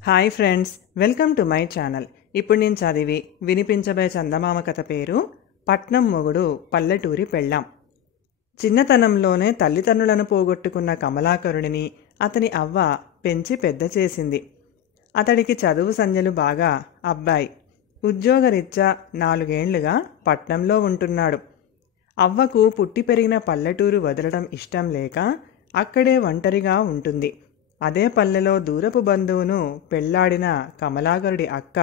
Hi friends, welcome to my channel. ఇప్పుడు నేను చదివి వినిపించబోయే చందమామ కథ పేరు పట్నం మొగుడు పల్లెటూరి పెళ్ళాం. చిన్నతనంలోనే తల్లిదండ్రులను పోగొట్టుకున్న కమలాకరుడిని అతని అవ్వ పెంచి పెద్ద చేసింది. అతడికి చదువు సంధ్యలు బాగా అబ్బాయి. ఉద్యోగరీత్యా 4 ఏళ్లుగా పట్నంలో ఉంటున్నాడు. అవ్వకు పుట్టి పెరిగిన పల్లెటూరు వదలడం ఇష్టం లేక అక్కడే ఒంటరిగా ఉంటుంది. అదే పల్లెలో దూరపు బంధువును పెళ్లాడిన కమలాకరుడి అక్క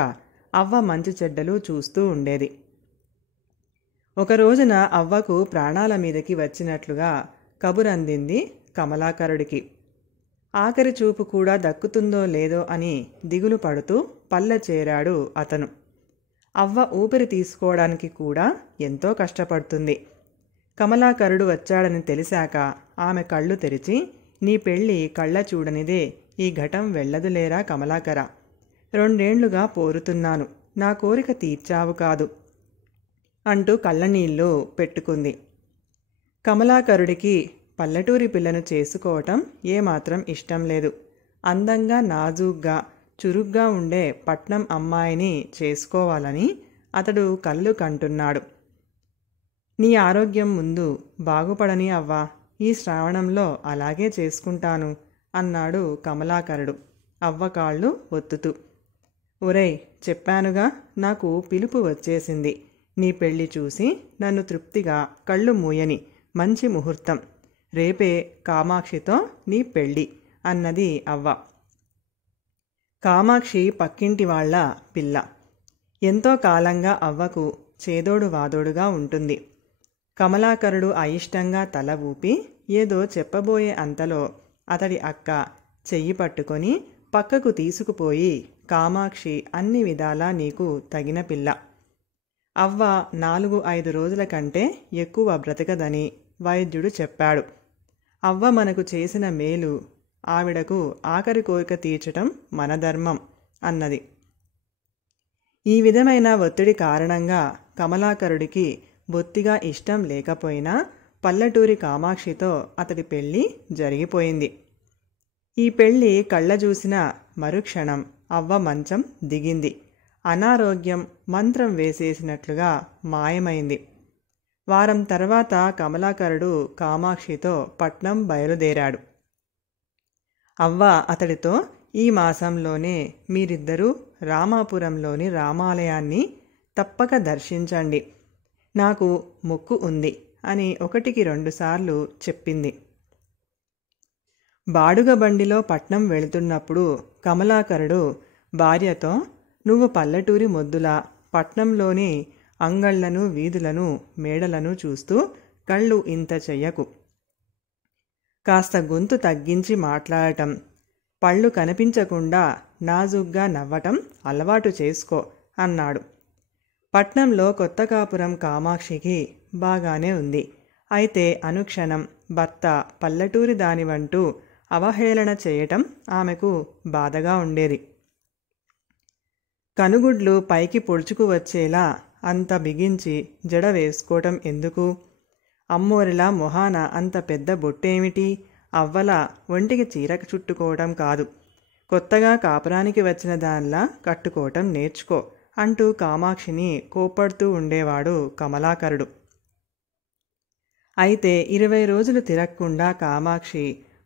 అవ్వ మంచి చెడ్డలు చూస్తూ ఉండేది. ఒక రోజున అవ్వకు ప్రాణాల మీదకి వచ్చినట్లుగా కబురందింది కమలాకరుడికి. ఆఖరి చూపు కూడా దక్కుతుందో లేదో అని దిగులు పడుతూ పల్లె చేరాడు అతను. అవ్వ ఊపిరి తీసుకోవడానికి కూడా ఎంతో కష్టపడుతుంది. కమలాకరుడు వచ్చాడని తెలిసాక ఆమె కళ్ళు తెరిచి, నీ పెళ్ళి కళ్ళ చూడనిదే, ఈ ఘటం వెళ్ళదులేరా కమలాకర. 2 ఏళ్లుగా పోరుతున్నాను, నా కోరిక తీర్చావు కాదు అంటూ కళ్ళనీళ్ళు పెట్టుకుంది. కమలాకరుడికి పల్లెటూరి పిల్లను చేసుకోవటం ఏమాత్రం ఇష్టం లేదు. అందంగా, నాజూగ్గా, చురుగ్గా ఉండే పట్నం అమ్మాయిని చేసుకోవాలని అతడు కళ్ళు కంటున్నాడు. నీ ఆరోగ్యం ముందు బాగుపడని అవ్వా, ఈ శ్రావణంలో అలాగే చేసుకుంటాను అన్నాడు కమలాకరుడు అవ్వ కాళ్ళు ఒత్తుతూ. ఒరేయ్, చెప్పానుగా, నాకు పిలుపు వచ్చేసింది. నీ పెళ్లి చూసి నన్ను తృప్తిగా కళ్ళు మూయని మంచి ముహూర్తం, రేపే కామాక్షితో నీ పెళ్ళి అన్నది అవ్వ. కామాక్షి పక్కింటి వాళ్ల పిల్ల. ఎంతో కాలంగా అవ్వకు చేదోడు వాదోడుగా ఉంటుంది. కమలాకరుడు అయిష్టంగా తల ఊపి ఏదో చెప్పబోయే అంతలో అతడి అక్క చెయ్యి పట్టుకొని పక్కకు తీసుకుపోయి, కామాక్షి అన్ని విధాలా నీకు తగిన పిల్ల. అవ్వ 4-5 రోజుల కంటే ఎక్కువ బ్రతకదని వైద్యుడు చెప్పాడు. అవ్వ మనకు చేసిన మేలు, ఆవిడకు ఆఖరి కోరిక తీర్చటం మన ధర్మం అన్నది. ఈ విధమైన ఒత్తిడి కారణంగా కమలాకరుడికి బొత్తిగా ఇష్టం లేకపోయినా పల్లెటూరి కామాక్షితో అతడి పెళ్లి జరిగిపోయింది. ఈ పెళ్లి కళ్ళ చూసిన మరుక్షణం అవ్వ మంచం దిగింది. అనారోగ్యం మంత్రం వేసేసినట్లుగా మాయమైంది. వారం తర్వాత కమలాకరుడు కామాక్షితో పట్నం బయలుదేరాడు. అవ్వ అతడితో, ఈ మాసంలోనే మీరిద్దరూ రామాపురంలోని రామాలయాన్ని తప్పక దర్శించండి, నాకు మొక్కు ఉంది అని 1-2 సార్లు చెప్పింది. బాడుగ బండిలో పట్నం వెళుతున్నప్పుడు కమలాకరుడు భార్యతో, నువ్వు పల్లెటూరి మొద్దులా పట్నంలోని అంగళ్లను, వీధులను, మేడలను చూస్తూ కళ్ళు ఇంత చెయ్యకు. కాస్త గొంతు తగ్గించి మాట్లాడటం, పళ్ళు కనిపించకుండా నాజుగ్గా నవ్వటం అలవాటు చేసుకో అన్నాడు. పట్నంలో కొత్త కాపురం కామాక్షికి బాగానే ఉంది. అయితే అనుక్షణం భర్త పల్లెటూరి దానివంటూ అవహేళన చేయటం ఆమెకు బాధగా ఉండేది. కనుగుడ్లు పైకి పొడుచుకు వచ్చేలా అంత బిగించి జడ వేసుకోవటం ఎందుకు? అమ్మోరిలా మొహాన అంత పెద్ద బొట్టేమిటి? అవ్వల ఒంటికి చీర చుట్టుకోవటం కాదు, కొత్తగా కాపురానికి వచ్చిన దానిలా కట్టుకోవటం నేర్చుకో అంటూ కామాక్షిని కోప్పడుతూ ఉండేవాడు కమలాకరుడు. అయితే 20 రోజులు తిరగకుండా కామాక్షి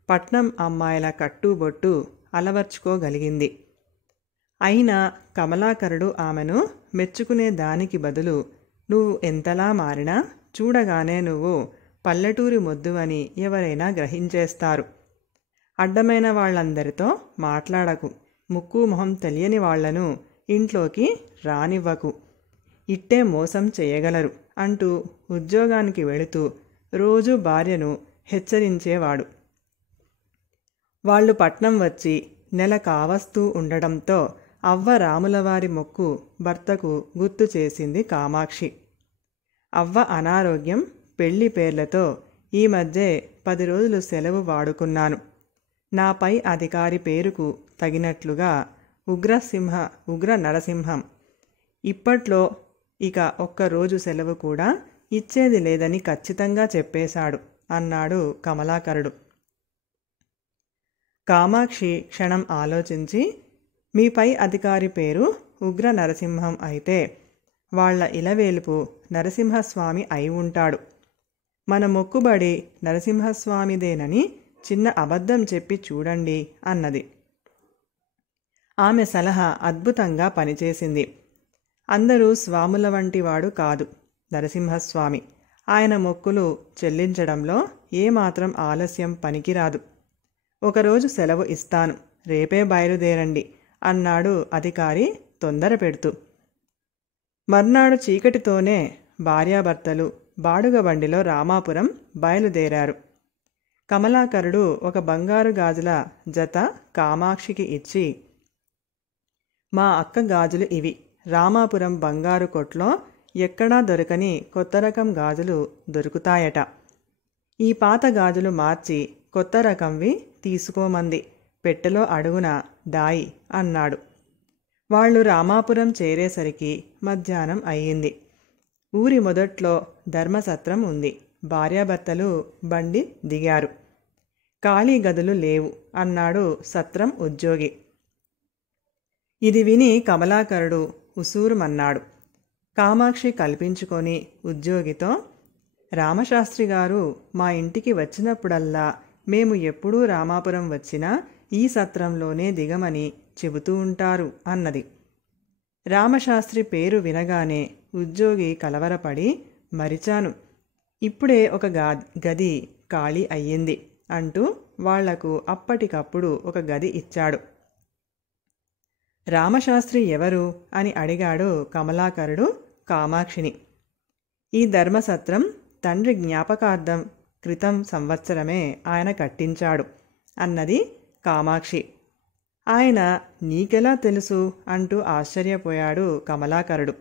పట్నం అమ్మాయిల కట్టుబొట్టు అలవర్చుకోగలిగింది. అయినా కమలాకరుడు ఆమెను మెచ్చుకునే దానికి బదులు, నువ్వు ఎంతలా మారినా చూడగానే నువ్వు పల్లెటూరి మొద్దువని ఎవరైనా గ్రహించేస్తారు. అడ్డమైన వాళ్లందరితో మాట్లాడకు, ముక్కు మొహం తెలియని వాళ్లను ఇంట్లోకి రానివ్వకు, ఇట్టే మోసం చేయగలరు అంటూ ఉద్యోగానికి వెళుతూ రోజూ భార్యను హెచ్చరించేవాడు. వాళ్ళు పట్నం వచ్చి నెల కావస్తూ ఉండడంతో అవ్వ రాములవారి మొక్కు భర్తకు గుర్తు చేసింది కామాక్షి. అవ్వ అనారోగ్యం, పెళ్లి పేర్లతో ఈ మధ్యే 10 రోజులు సెలవు వాడుకున్నాను. నా పై అధికారి పేరుకు తగినట్లుగా ఉగ్ర నరసింహం. ఇప్పట్లో ఇక 1 రోజు సెలవు కూడా ఇచ్చేది లేదని ఖచ్చితంగా చెప్పేశాడు అన్నాడు కమలాకరుడు. కామాక్షి క్షణం ఆలోచించి, మీ పై అధికారి పేరు ఉగ్ర నరసింహం అయితే వాళ్ల ఇలవేలుపు నరసింహస్వామి అయి ఉంటాడు. మన మొక్కుబడి నరసింహస్వామిదేనని చిన్న అబద్ధం చెప్పి చూడండి అన్నది. ఆమె సలహా అద్భుతంగా పనిచేసింది. అందరూ స్వాముల వంటివాడు కాదు నరసింహస్వామి. ఆయన మొక్కులు చెల్లించడంలో ఏమాత్రం ఆలస్యం పనికిరాదు. ఒకరోజు సెలవు ఇస్తాను, రేపే బయలుదేరండి అన్నాడు అధికారి తొందర పెడుతూ. మర్నాడు చీకటితోనే భార్యాభర్తలు బాడుగ బండిలో రామాపురం బయలుదేరారు. కమలాకరుడు ఒక బంగారు గాజుల జత కామాక్షికి ఇచ్చి, మా అక్క గాజులు ఇవి, రామాపురం బంగారు కొట్లో ఎక్కడా దొరకని కొత్త రకం గాజులు దొరుకుతాయట. ఈ పాత గాజులు మార్చి కొత్త రకంవి తీసుకోమంది, పెట్టెలో అడుగున దాయి అన్నాడు. వాళ్ళు రామాపురం చేరేసరికి మధ్యాహ్నం అయ్యింది. ఊరి మొదట్లో ధర్మసత్రం ఉంది. భార్యాభర్తలు బండి దిగారు. ఖాళీ గదులు లేవు అన్నాడు సత్రం ఉద్యోగి. ఇది విని కమలాకరుడు ఉసూరుమన్నాడు. కామాక్షి కల్పించుకొని ఉద్యోగితో, రామశాస్త్రి గారు మా ఇంటికి వచ్చినప్పుడల్లా మేము ఎప్పుడూ రామాపురం వచ్చినా ఈ సత్రంలోనే దిగమని చెబుతూ ఉంటారు అన్నది. రామశాస్త్రి పేరు వినగానే ఉద్యోగి కలవరపడి, మరిచాను, ఇప్పుడే ఒక గది ఖాళీ అయ్యింది అంటూ వాళ్లకు అప్పటికప్పుడు ఒక గది ఇచ్చాడు. రామశాస్త్రి ఎవరు అని అడిగాడు కమలాకరుడు కామాక్షిని. ఈ ధర్మసత్రం తండ్రి జ్ఞాపకార్థం క్రితం సంవత్సరమే ఆయన కట్టించాడు అన్నది కామాక్షి. ఆయన నీకెలా తెలుసు అంటూ ఆశ్చర్యపోయాడు కమలాకరుడు.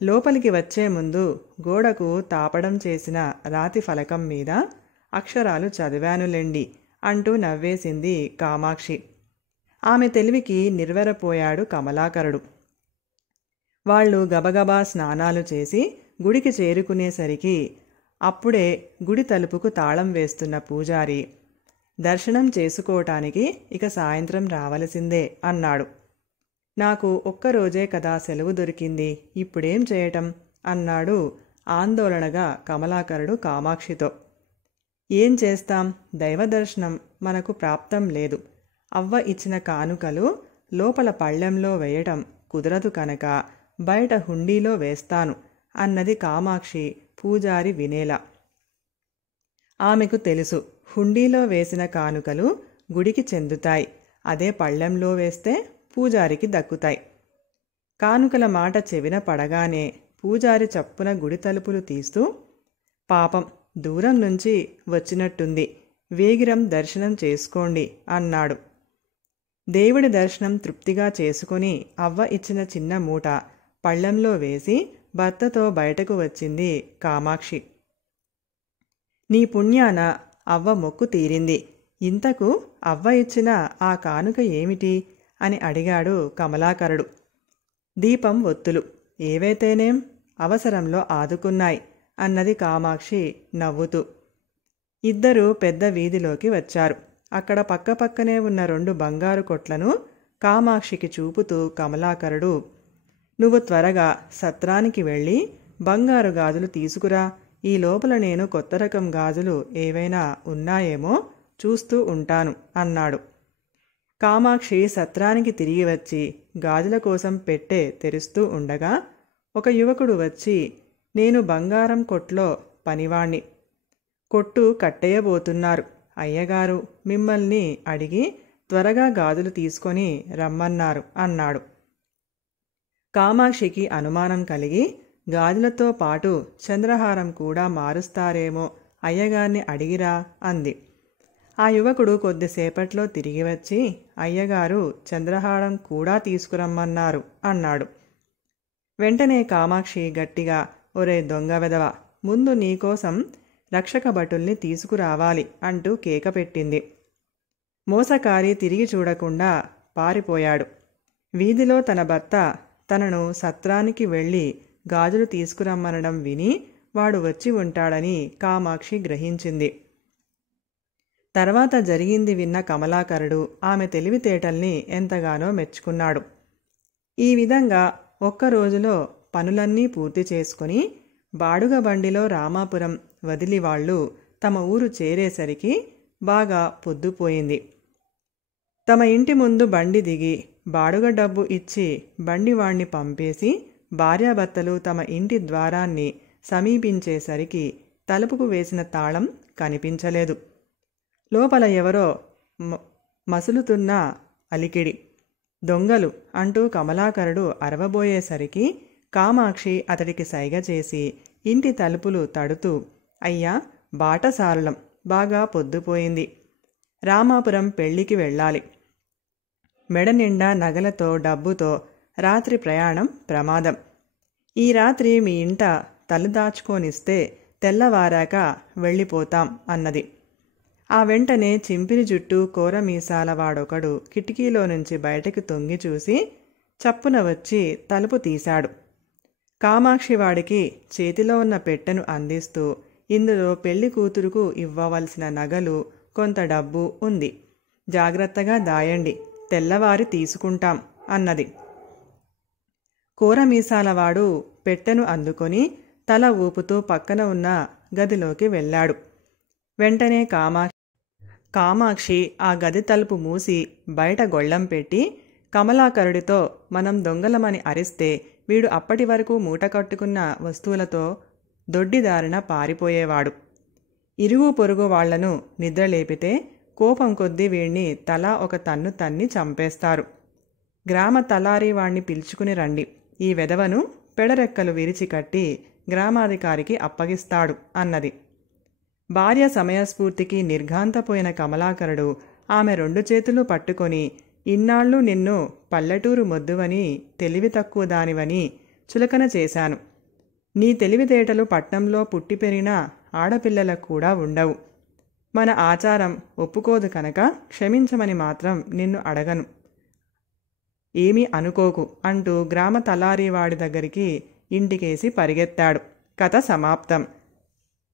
లోపలికి వచ్చే ముందు గోడకు తాపడం చేసిన రాతి ఫలకం మీద అక్షరాలు చదివానులెండి అంటూ నవ్వేసింది కామాక్షి. ఆమె తెలివికి నిర్వెరపోయాడు కమలాకరుడు. వాళ్ళు గబగబా స్నానాలు చేసి గుడికి చేరుకునేసరికి అప్పుడే గుడి తలుపుకు తాళం వేస్తున్న పూజారి, దర్శనం చేసుకోవటానికి ఇక సాయంత్రం రావలసిందే అన్నాడు. నాకు ఒక్కరోజే కదా సెలవు దొరికింది, ఇప్పుడేం చేయటం అన్నాడు ఆందోళనగా కమలాకరుడు కామాక్షితో. ఏం చేస్తాం, దైవదర్శనం మనకు ప్రాప్తం లేదు. అవ్వ ఇచ్చిన కానుకలు లోపల పళ్ళెంలో వేయటం కుదరదు కనుక బయట హుండీలో వేస్తాను అన్నది కామాక్షి పూజారి వినేలా. ఆమెకు తెలుసు, హుండీలో వేసిన కానుకలు గుడికి చెందుతాయి, అదే పళ్ళెంలో వేస్తే పూజారికి దక్కుతాయి. కానుకల మాట చెవిన పడగానే పూజారి చప్పున గుడి తలుపులు తీస్తూ, పాపం దూరం నుంచి వచ్చినట్టుంది, వేగిరం దర్శనం చేసుకోండి అన్నాడు. దేవుడి దర్శనం తృప్తిగా చేసుకుని అవ్వ ఇచ్చిన చిన్న మూట పళ్ళెంలో వేసి భర్తతో బయటకు వచ్చింది కామాక్షి. నీ పుణ్యాన అవ్వ మొక్కు తీరింది. ఇంతకు అవ్వ ఇచ్చిన ఆ కానుక ఏమిటి అని అడిగాడు కమలాకరుడు. దీపం ఒత్తులు, ఏవైతేనేం అవసరంలో ఆదుకున్నాయి అన్నది కామాక్షి నవ్వుతూ. ఇద్దరూ పెద్ద వీధిలోకి వచ్చారు. అక్కడ పక్కపక్కనే ఉన్న 2 బంగారు కొట్లను కామాక్షికి చూపుతూ కమలాకరుడు, నువ్వు త్వరగా సత్రానికి వెళ్ళి బంగారు గాజులు తీసుకురా, ఈ లోపల నేను కొత్త రకం గాజులు ఏవైనా ఉన్నాయేమో చూస్తూ ఉంటాను అన్నాడు. కామాక్షి సత్రానికి తిరిగి వచ్చి గాజుల కోసం పెట్టె తెరుస్తూ ఉండగా ఒక యువకుడు వచ్చి, నేను బంగారం కొట్లో పనివాణ్ణి, కొట్టు కట్టేయబోతున్నారు, అయ్యగారు మిమ్మల్ని అడిగి త్వరగా గాజులు తీసుకొని రమ్మన్నారు అన్నాడు. కామాక్షికి అనుమానం కలిగి, గాజులతో పాటు చంద్రహారం కూడా మారుస్తారేమో, అయ్యగారిని అడిగిరా అంది. ఆ యువకుడు కొద్దిసేపట్లో తిరిగి వచ్చి, అయ్యగారు చంద్రహారం కూడా తీసుకురమ్మన్నారు అన్నాడు. వెంటనే కామాక్షి గట్టిగా, ఒరే దొంగ వెధవ, ముందు నీకోసం రక్షక భటుల్ని తీసుకురావాలి అంటూ కేక పెట్టింది. మోసకారి తిరిగి చూడకుండా పారిపోయాడు. వీధిలో తన భర్త తనను సత్రానికి వెళ్ళి గాజులు తీసుకురమ్మనడం విని వాడు వచ్చి ఉంటాడని కామాక్షి గ్రహించింది. తర్వాత జరిగింది విన్న కమలాకరుడు ఆమె తెలివితేటల్ని ఎంతగానో మెచ్చుకున్నాడు. ఈ విధంగా ఒక్క రోజులో పనులన్నీ పూర్తి చేసుకుని బాడుగ బండిలో రామాపురం వదిలి వాళ్ళు తమ ఊరు చేరేసరికి బాగా పొద్దుపోయింది. తమ ఇంటి ముందు బండి దిగి బాడుగ డబ్బు ఇచ్చి బండివాణ్ణి పంపేసి భార్యాభర్తలు తమ ఇంటి ద్వారాన్ని సమీపించేసరికి తలుపుకు వేసిన తాళం కనిపించలేదు. లోపల ఎవరో మసులుతున్న అలికిడి. దొంగలు అంటూ కమలాకరుడు అరవబోయేసరికి కామాక్షి అతడికి సైగ చేసి ఇంటి తలుపులు తడుతూ, అయ్యా, బాటసారులం, బాగా పొద్దుపోయింది, రామాపురం పెళ్లికి వెళ్ళాలి, మెడ నిండా నగలతో డబ్బుతో రాత్రి ప్రయాణం ప్రమాదం, ఈ రాత్రి మీ ఇంట తలదాచుకోనిస్తే తెల్లవారాక వెళ్ళిపోతాం అన్నది. ఆ వెంటనే చింపిరి జుట్టు కోరమీసాల వాడొకడు కిటికీలో నుంచి బయటకు తొంగి చూసి చప్పున వచ్చి తలుపు తీశాడు. కామాక్షి వాడికి చేతిలో ఉన్న పెట్టెను అందిస్తూ, ఇందులో పెళ్లి కూతురుకు ఇవ్వవలసిన నగలు, కొంత డబ్బు ఉంది, జాగ్రత్తగా దాయండి, తెల్లవారి తీసుకుంటాం అన్నది. కోరమీసాలవాడు పెట్టెను అందుకొని తల ఊపుతూ పక్కన ఉన్న గదిలోకి వెళ్ళాడు. వెంటనే కామాక్షి ఆ గది తలుపు మూసి బయట గొళ్ళెం పెట్టి కమలాకరుడితో, మనం దొంగలమని అరిస్తే వీడు అప్పటి వరకు మూట కట్టుకున్న వస్తువులతో దొడ్డిదారిన పారిపోయేవాడు. ఇరుగు పొరుగు వాళ్లను నిద్రలేపితే కోపం కొద్దీ వీణ్ణి తలా ఒక తన్ను తన్ని చంపేస్తారు. గ్రామ తలారీ వాణ్ణి పిలుచుకుని రండి, ఈ వెధవను పెడరెక్కలు విరిచి కట్టి గ్రామాధికారికి అప్పగిస్తాడు అన్నది. భార్య సమయస్ఫూర్తికి నిర్ఘాంతపోయిన కమలాకరుడు ఆమె 2 చేతులు పట్టుకొని, ఇన్నాళ్ళు నిన్ను పల్లెటూరు మొద్దువని, తెలివి తక్కువ దానివని చులకన చేశాను. నీ తెలివితేటలు పట్నంలో పుట్టి పెరిగిన ఆడపిల్లలకు కూడా ఉండవు. మన ఆచారం ఒప్పుకోదు కనుక క్షమించమని మాత్రం నిన్ను అడగను, ఏమీ అనుకోకు అంటూ గ్రామ తలారీవాడి దగ్గరికి ఇంటికేసి పరిగెత్తాడు. కథ సమాప్తం.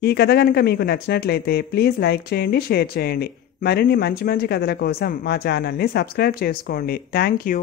ఈ కథ కనుక మీకు నచ్చినట్లయితే ప్లీజ్ లైక్ చేయండి, షేర్ చేయండి. మరిన్ని మంచి మంచి కథల కోసం మా ఛానల్ని సబ్స్క్రైబ్ చేసుకోండి. Thank you.